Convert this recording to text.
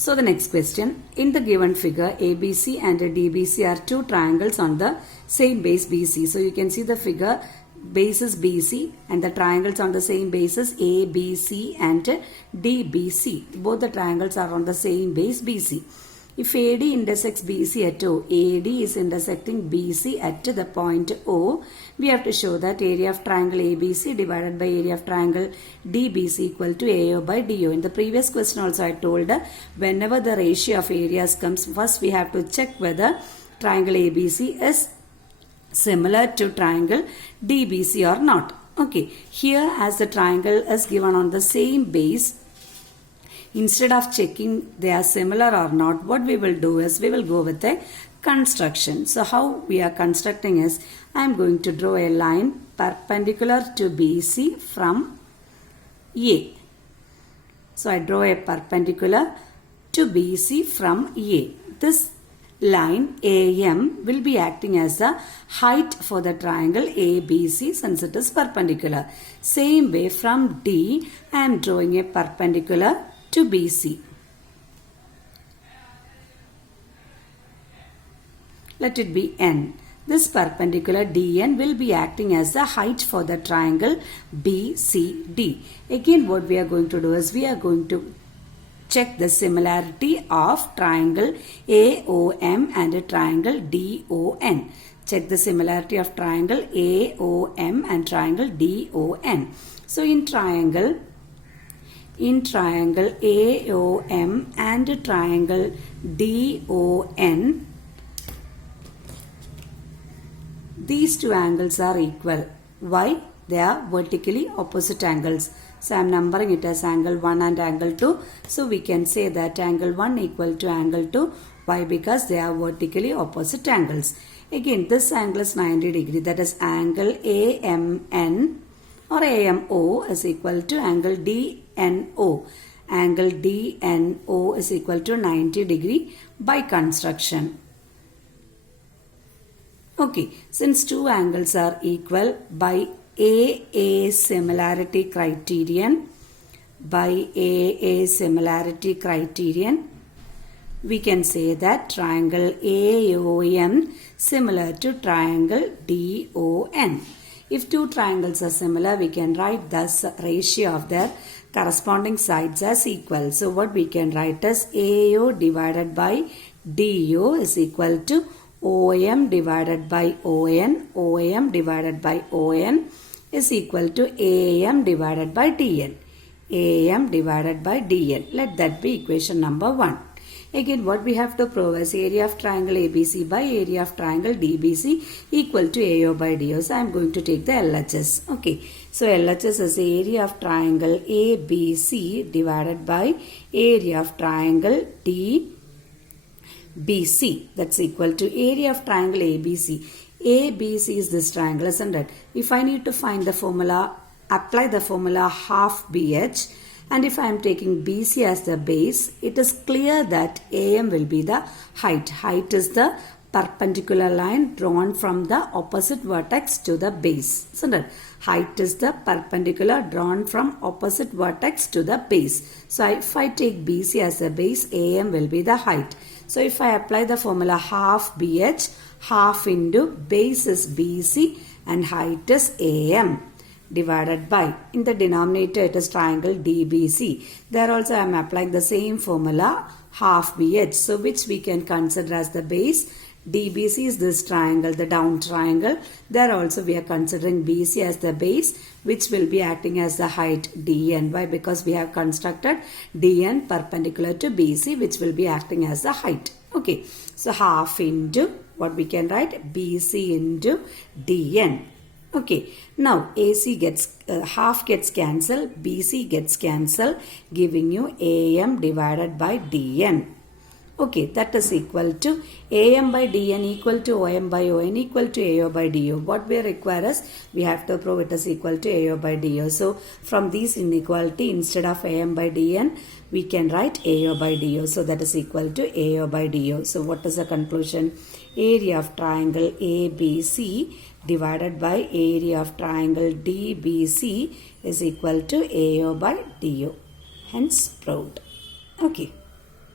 So the next question, in the given figure, ABC and DBC are two triangles on the same base BC. So you can see the figure, base is BC and the triangles on the same basis ABC and DBC. Both the triangles are on the same base BC. If AD intersects BC at O, AD is intersecting BC at the point O, we have to show that area of triangle ABC divided by area of triangle DBC equal to AO by DO. In the previous question also I told, whenever the ratio of areas comes, first we have to check whether triangle ABC is similar to triangle DBC or not. Okay, here as the triangle is given on the same base, instead of checking they are similar or not, what we will do is we will go with a construction. So how we are constructing is, I am going to draw a line perpendicular to BC from A. So I draw a perpendicular to BC from A. This line AM will be acting as the height for the triangle ABC since it is perpendicular. Same way from D, I am drawing a perpendicular to BC. Let it be N. This perpendicular DN will be acting as the height for the triangle BCD. Again, what we are going to do is we are going to check the similarity of triangle AOM and a triangle DON. Check the similarity of triangle AOM and triangle DON. So in triangle AOM and triangle DON, these two angles are equal. Why? They are vertically opposite angles. So I am numbering it as angle 1 and angle 2. So we can say that angle 1 equal to angle 2. Why? Because they are vertically opposite angles. Again, this angle is 90 degree. That is angle AMN or AMO is equal to angle DNO. Angle DNO is equal to 90 degree by construction. Okay, since two angles are equal, by AA similarity criterion, we can say that triangle AOM similar to triangle DON. If two triangles are similar, we can write thus ratio of their corresponding sides as equal. So what we can write as AO divided by DO is equal to OM divided by ON, OM divided by ON is equal to AM divided by DN, AM divided by DN. Let that be equation number 1. Again, what we have to prove is area of triangle ABC by area of triangle DBC equal to AO by DO. So I am going to take the LHS. Okay, so LHS is area of triangle ABC divided by area of triangle DBC. That's equal to area of triangle ABC. ABC is this triangle, isn't it? If I need to find the formula, apply the formula half BH. And if I am taking BC as the base, it is clear that AM will be the height. Height is the perpendicular line drawn from the opposite vertex to the base. Isn't it? Height is the perpendicular drawn from opposite vertex to the base. So if I take BC as the base, AM will be the height. So if I apply the formula half BH, half into base is BC and height is AM. Divided by, in the denominator it is triangle DBC. There also I am applying the same formula half BH. So which we can consider as the base. DBC is this triangle, the down triangle. There also we are considering BC as the base, which will be acting as the height DN. Why? Because we have constructed DN perpendicular to BC, which will be acting as the height. Okay, so half into, what we can write, BC into DN. Okay, now AC gets, half gets cancelled, BC gets cancelled, giving you AM divided by DN. Okay, that is equal to AM by DN equal to OM by ON equal to AO by DO. What we require is, we have to prove it is equal to AO by DO. So, from these inequality, instead of AM by DN, we can write AO by DO. So, that is equal to AO by DO. So, what is the conclusion? Area of triangle ABC divided by area of triangle DBC is equal to AO by DO. Hence proved. Okay.